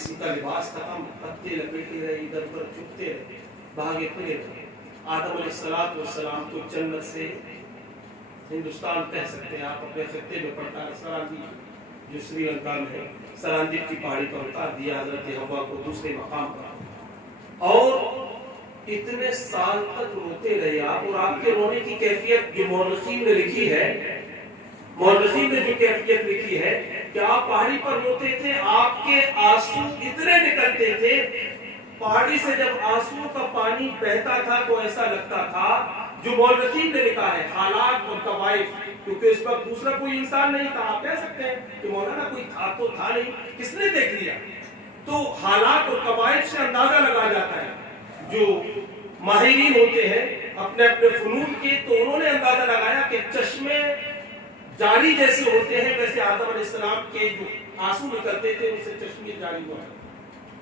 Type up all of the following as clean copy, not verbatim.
جسم کا لباس ختم، پتے لپیٹے رہے، ادھر ادھر چپتے رہے، بھاگے پھرے رہے۔ آدم علیہ السلام کو جنت سے ہندوستان کہہ سکتے ہیں آپ، اپنے خطے میں پڑتا ہے سراندیپ جو سری لنکا میں ہے، سراندیپ کی پہاڑی پر اتار دیا حضرت حوا کو دوسرے مقام پر، اور اتنے سال تک روتے رہے آپ۔ اور آپ کے رونے کی کیفیت جو مورخین نے لکھی ہے، مورخین نے جو کیفیت لکھی ہے کہ آپ پہاڑی پر روتے تھے، آپ کے آنسو اتنے نکلتے تھے، پہاڑی سے جب آنسو کا پانی بہتا تھا تو ایسا لگتا تھا، جو مورخین نے لکھا ہے حالات اور قوائف، کیونکہ اس وقت دوسرا کوئی انسان نہیں تھا، آپ کہہ سکتے ہیں کہ مولانا کوئی تھا تو تھا نہیں، کس نے دیکھ لیا؟ تو حالات اور قوائف سے اندازہ لگا جاتا ہے۔ جو ماہرین ہوتے ہیں اپنے اپنے فنون کے، تو انہوں نے اندازہ لگایا کہ چشمے جاری جیسے ہوتے ہیں ویسے آدم علیہ السلام کے جو آنسو نکلتے تھے ان سے چشمے جاری ہوا ہے۔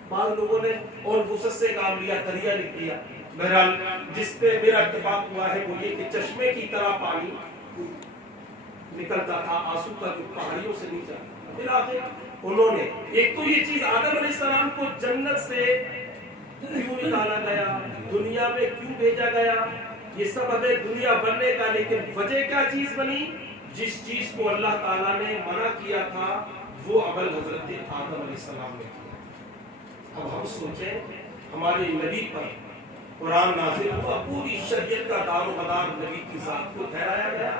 بعض لوگوں نے اور وسعت سے کام لیا، دریا لکھ دیا۔ بہرحال جس پہ میرا اتفاق ہوا ہے وہ یہ کہ چشمے کی طرح پانی نکلتا تھا آنسو کا، جو پہاڑیوں سے نہیں جاتا۔ پھر آخر انہوں نے ایک تو یہ چیز، آدم علیہ السلام کو جنت سے کیوں نکالا گیا، دنیا میں کیوں بھیجا گیا، یہ سب ہمیں دنیا بننے کا، لیکن وجہ کیا چیز بنی؟ جس چیز کو اللہ تعالیٰ نے منع کیا تھا وہ عمل حضرت آدم علیہ السلام نے کیا۔ اب ہم سوچیں ہمارے نبی پر قرآن نازل ہوا، پوری شریعت کا دار و مدار نبی کی ذات کو ٹھہرایا گیا،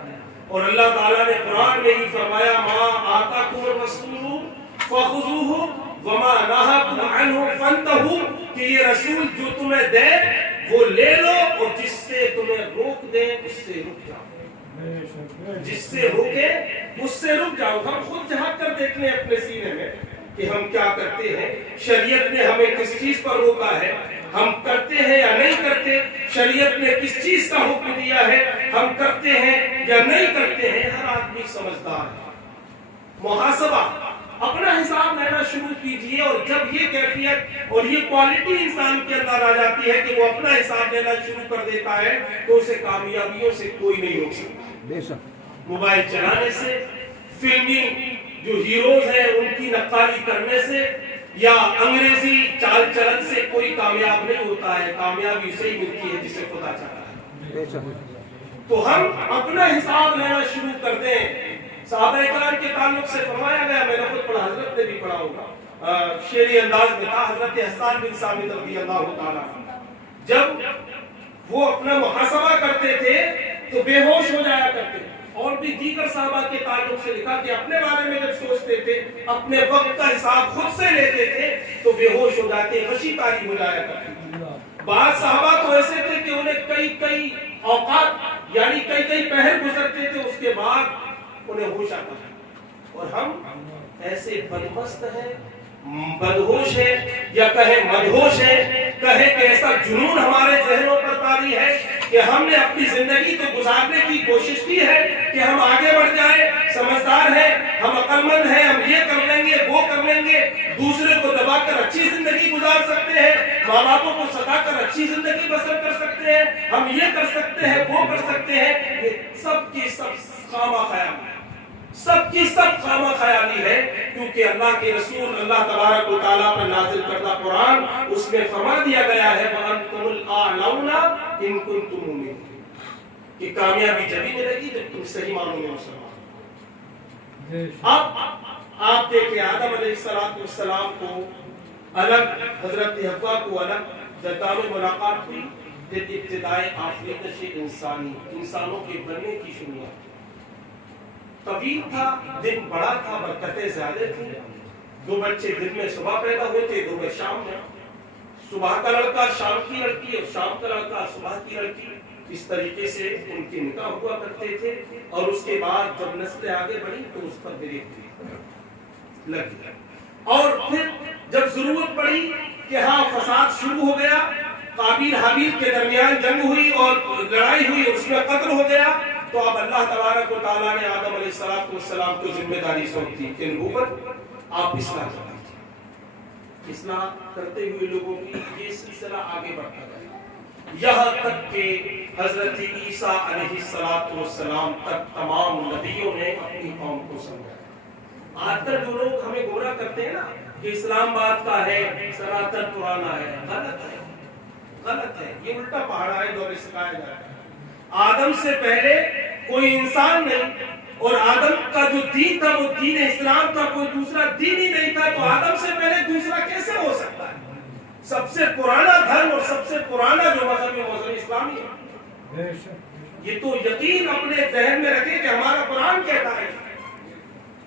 اور اللہ تعالیٰ نے قرآن میں ہی فرمایا ما آتاکم الرسول فخذوہ وما نہاکم عنہ فانتہوا، کہ یہ رسول جو تمہیں دے وہ لے لو، اور جس سے تمہیں روک دیں اس سے رک جاؤ، جس سے روکے اس سے رک جاؤ۔ ہم خود جھانک کر دیکھ لیں اپنے سینے میں کہ ہم کیا کرتے ہیں، شریعت نے ہمیں کس چیز پر روکا ہے، ہم کرتے ہیں یا نہیں کرتے، شریعت نے کس چیز کا حکم دیا ہے، ہم کرتے ہیں یا نہیں کرتے ہیں۔ ہر آدمی سمجھدار ہے۔ محاسبہ، اپنا حساب لینا شروع کیجئے، اور جب یہ کیفیت اور یہ کوالٹی انسان کے اندر آ جاتی ہے کہ وہ اپنا حساب لینا شروع کر دیتا ہے تو اسے کامیابیوں سے کوئی نہیں روک سکتا۔ بے شک موبائل چلانے سے، فلمی جو ہیروز ہیں ان کی نقالی کرنے سے، یا انگریزی چال چلن سے کوئی کامیاب نہیں ہوتا ہے، کامیابی سے ہی ملتی ہے جسے خدا چاہتا ہے۔ بے شک تو ہم اپنا حساب لینا شروع کر دیں۔ صحابہ کرام کے تعلق سے فرمایا گیا، میں نے خود پڑھا، حضرت نے بھی پڑھا ہوگا، شعری انداز میں تھا، حضرت حسان بن ثابت رضی اللہ تعالیٰ جب وہ اپنا محاسبہ کرتے تھے تو بے ہوش ہو جایا کرتے تھے۔ اور بھی دیگر صحابہ کے تعلق سے لکھا کہ اپنے بارے میں جب سوچتے تھے، اپنے وقت کا حساب خود سے لیتے تھے تو بے ہوش ہو جاتے، غشی تاری ہو جایا کرتے۔ بعض صحابہ تو ایسے تھے کہ انہیں کئی اوقات یعنی کئی پہر گزرتے تھے، اس کے بعد انہیں ہوش آتا ہے۔ اور ہم ایسے بدمست ہیں، بدہوش ہے، یا کہے مدہوش ہے، کہے کہ ایسا جنون ہمارے ذہنوں پر طاری ہے کہ ہم نے اپنی زندگی تو گزارنے کی کوشش کی ہے کہ ہم آگے بڑھ جائیں، سمجھدار ہیں، ہم عقل مند ہیں، ہم یہ کر لیں گے، وہ کر لیں گے، دوسرے کو دبا کر اچھی زندگی گزار سکتے ہیں، ماں باپوں کو ستا کر اچھی زندگی بسر کر سکتے ہیں، ہم یہ کر سکتے ہیں، وہ کر سکتے ہیں۔ یہ سب کی سب خامہ خیال ہے، سب کی سب خامہ خیالی ہے، کیونکہ اللہ کے رسول اللہ تبارک و تعالیٰ پر نازل کردہ قرآن اس میں فرما دیا گیا ہے وَأَنْتُمُ الْأَعْلَوْنَ إِن كُنتُم مُؤْمِنِينَ، کہ کامیابی جبھی ملے گی جب تم صحیح معنوں میں مسلمان۔ اب آپ دیکھیں آدم علیہ السلام کو الگ، حضرت حوا کو الگ، جدام ملاقات ہوئی، پھر ابتدائے آفریدش انسانی، انسانوں کے بننے کی شروعات۔ طویل تھا، دن بڑا تھا، برکتیں زیادہ تھیں، 2 بچے دن میں صبح پیدا ہوتے، 2 میں شام میں، صبح کا لڑکا شام کی لڑکی، اور شام کا لڑکا صبح کی لڑکی، اس طریقے سے ان کے نکاح ہوا کرتے تھے۔ اور اس کے بعد جب نسلیں آگے بڑھی تو اس پر بریک لگ گیا، اور پھر جب ضرورت پڑی کہ ہاں فساد شروع ہو گیا، قابیل حابیل کے درمیان جنگ ہوئی اور لڑائی ہوئی، اس میں قتل ہو گیا، تو اب اللہ تبارک و تعالیٰ نے آدم علیہ السلام کو ذمہ داری سونپ دی کہ نبوت آپ اصلاح کریں۔ اصلاح کرتے ہوئے لوگوں کی یہ سلسلہ آگے بڑھتا گیا، یہاں تک کہ حضرت عیسیٰ علیہ السلام تک تمام نبیوں نے اپنی قوم کو سمجھایا۔ آج کل جو لوگ ہمیں گمراہ کرتے ہیں نا، کہ اسلام باد کا ہے، سناتن پرانا ہے، غلط ہے، غلط ہے، یہ الٹا پہاڑا ہے جو ہمیں سکھایا جاتا ہے۔ آدم سے پہلے کوئی انسان نہیں، اور آدم کا جو دین تھا وہ دین اسلام تھا، کوئی دوسرا دین ہی نہیں تھا، تو آدم سے پہلے دوسرا کیسے ہو سکتا ہے؟ سب سے پرانا دھرم اور سب سے پرانا جو مذہب ہے مذہب اسلامی ہے۔ یہ تو یقین اپنے ذہن میں رکھیں کہ ہمارا قرآن کہتا ہے،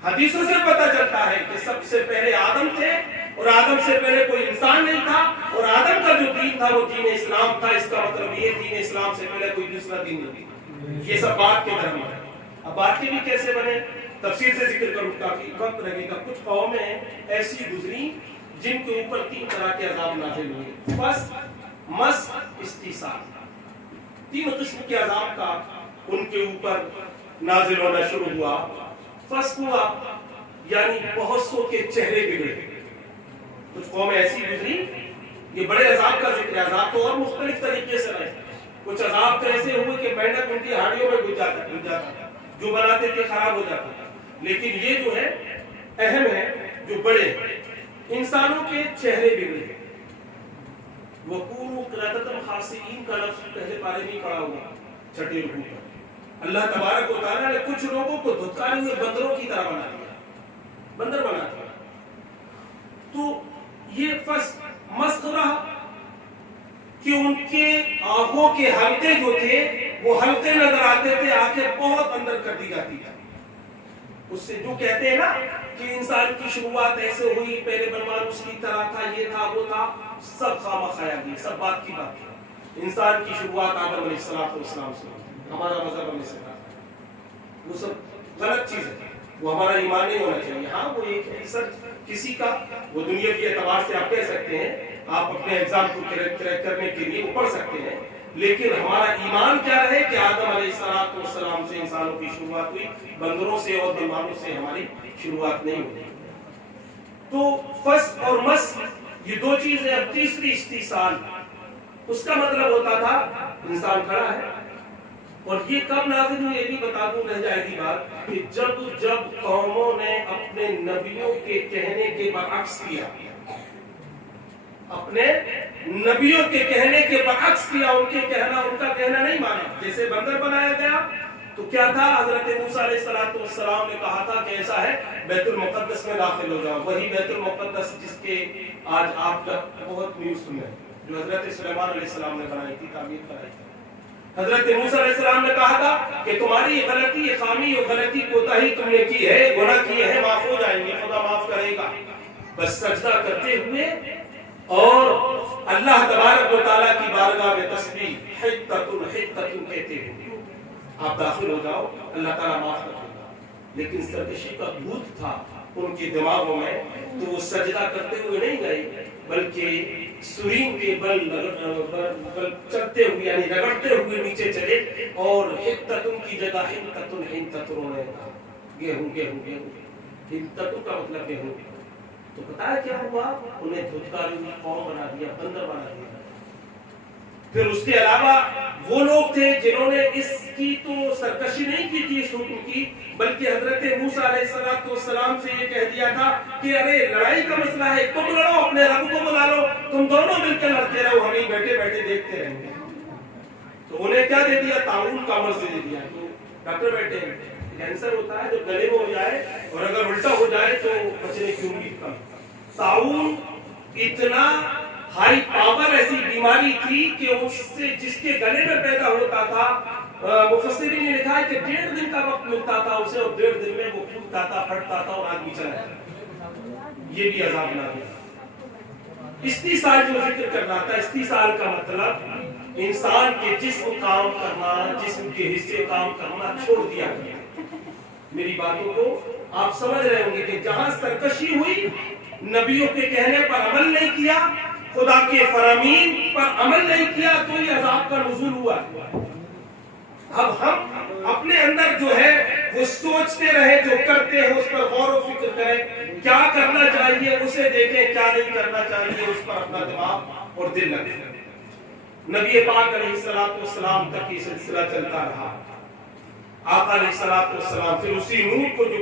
حدیثوں سے پتہ چلتا ہے کہ سب سے پہلے آدم تھے، اور آدم سے پہلے کوئی انسان نہیں تھا، اور آدم کا جو دین تھا وہ دین اسلام تھا۔ اس کا مطلب یہ دین اسلام سے پہلے کوئی دوسرا دین نہیں تھا۔ یہ سب بات کے دھرم ہے۔ اب بات کے بھی کیسے بنے، تفصیل سے ذکر کروں، کافی وقت لگے گا۔ کچھ قومیں ایسی گزری جن کے اوپر 3 طرح کے عذاب نازل ہوئے، فسق، مسخ، استیصال۔ 3 قسم کے عذاب کا ان کے اوپر نازل ہونا شروع ہوا۔ فسق ہوا، یعنی بہت سو کے چہرے بگڑے۔ کچھ قومیں ایسی گزری، یہ بڑے عذاب کا ذکر ہے، عذاب تو اور مختلف طریقے سے رہے۔ کچھ عذاب تو ایسے ہوئے کہ مینڈک ان کی ہاڑیوں میں گھس جاتا، جو بناتے تھے خراب ہو جاتا تھا۔ لیکن یہ جو ہے اہم ہے، جو بڑے انسانوں کے چہرے بگڑے۔ وَقُولُوا قِرَدَةً خَاسِئِينَ کا لفظ پہلے پارے میں پڑھا ہوگا، چھٹے رکوع میں۔ اللہ تبارک و تعالیٰ نے کچھ لوگوں کو دھتکارے ہوئے بندروں کی طرح بنا دیا، بندر بنا دیا۔ تو یہ فسق مسخ رہا کہ ان کے آنکھوں کے حلقے جو تھے وہ حلقے نظر آتے تھے، آنکھیں بہت اندر کر دی جاتی تھی۔ اس سے جو کہتے ہیں نا کہ انسان کی شروعات ایسے ہوئی، پہلے بنوان اس کی طرح تھا، یہ تھا وہ تھا، سب خامہ خیالی، سب بات کی بات ہے۔ انسان کی شروعات آدم علیہ السلام سے، ہمارا مذہب ہمیں سکھاتا ہے، وہ سب غلط چیز ہے، وہ ہمارا ایمان نہیں ہونا چاہیے۔ ہاں وہ ایک ریسرچ کسی کا، وہ دنیا کے اعتبار سے آپ کہہ سکتے ہیں، آپ اپنے ایگزام کو کریکٹ کرنے کے لیے وہ پڑھ سکتے ہیں، لیکن ہمارا ایمان کیا رہے کہ آدم علیہ السلام سے انسانوں کی شروعات ہوئی، بندروں سے اور بیماروں سے ہماری شروعات نہیں ہوئی۔ تو فسق اور مسخ یہ 2 چیزیں۔ اب تیسری استیصال، اس کا مطلب ہوتا تھا انسان کھڑا ہے، اور یہ کب نازل ہوئی یہ بھی بتا دوں، رہ جائے گی بات، کہ جب قوموں نے اپنے نبیوں کے کہنے کے برعکس کیا، اپنے نبیوں کے کہنے کے برعکس کیا، ان کا کہنا نہیں مانا۔ جیسے بندر بنایا گیا تو کیا تھا، حضرت موسیٰ علیہ السلام نے کہا تھا کہ ایسا ہے بیت المقدس میں داخل ہو جاؤ، وہی بیت المقدس جس کے آج آپ بہت نیوز سن رہے ہیں، جو حضرت سلیمان علیہ السلام نے بنائی تھی، تعمیر کرائی تھی۔ حضرت موسیٰ علیہ السلام نے کہا تھا کہ تمہاری یہ غلطی، یہ خامی، یہ غلطی کوتاہی تم نے کی ہے، گناہ کیے ہیں، معاف ہو جائیں گے، خدا معاف کرے گا۔ بس سجدہ کرتے ہوئے اور اللہ تبارک و تعالیٰ کی بارگاہ میں تسبیح حتتن کہتے ہوئے آپ داخل ہو جاؤ، اللہ تعالیٰ معاف کر دے گا۔ لیکن سرکشی کا بھوت تھا ان کے دماغوں میں، تو وہ سجدہ کرتے ہوئے نہیں گئے، بلکہ سرین کے بل چلتے ہوئے، یعنی رگڑتے ہوئے نیچے چلے، اور حتتن کی جگہ حنتتن انہوں نے کہا، گیہوں۔ حنتتن کا مطلب گیہوں۔ تو پتا ہے کیا ہوا، انہیں دھتکاری ہوئی قوم بنا دیا، بندر بنا دیا۔ پھر اس کے علاوہ وہ لوگ تھے جنہوں نے اس کی تو سرکشی نہیں کی تھی اس حکم کی، بلکہ حضرت موسیٰ علیہ السلام سے یہ کہہ دیا تھا کہ ارے لڑائی کا مسئلہ ہے، تم لڑو، اپنے رب کو بلا لو، تم دونوں مل کے لڑتے رہو، ہمیں بیٹھے بیٹھے دیکھتے رہیں گے۔ تو انہیں کیا دے دیا، تعاون کا مرض دے دیا۔ تو ڈاکٹر بیٹھے کینسر ہوتا ہے جب گلے میں ہو جائے، اور اگر الٹا ہو جائے تو بچنے کی امید کم۔ تعاون اتنا ہائی پاور ایسی بیماری تھی کہ اس سے جس کے گلے میں پیدا ہوتا تھا، مفسرین نے لکھا ہے کہ 1.5 دن کا وقت ملتا تھا اسے، اور 1.5 دن میں وہ پھوٹتا تھا، پھٹتا تھا، اور آدمی چلا جاتا۔ یہ بھی عذاب نہ دیا۔ استیصال جو ذکر کرنا تھا، استیصال کا مطلب انسان کے جسم کام کرنا، جسم کے حصے کام کرنا چھوڑ دیا گیا۔ میری باتوں کو آپ سمجھ رہے ہوں گے کہ جہاں سرکشی ہوئی، نبیوں کے کہنے پر عمل نہیں کیا، خدا کے فرامین پر عمل نہیں کیا، تو یہ عذاب کا نزول ہوا۔ اب ہم اپنے اندر جو ہے وہ سوچتے رہے، جو کرتے ہیں اس پر غور و فکر کریں، کیا کرنا چاہیے اسے دیکھیں، کیا نہیں کرنا چاہیے اس پر اپنا دماغ اور دل لگے۔ نبی پاک علیہ السلام تک یہ سلسلہ چلتا رہا۔ آقا علیہ السلام پھر اسی نور کو جو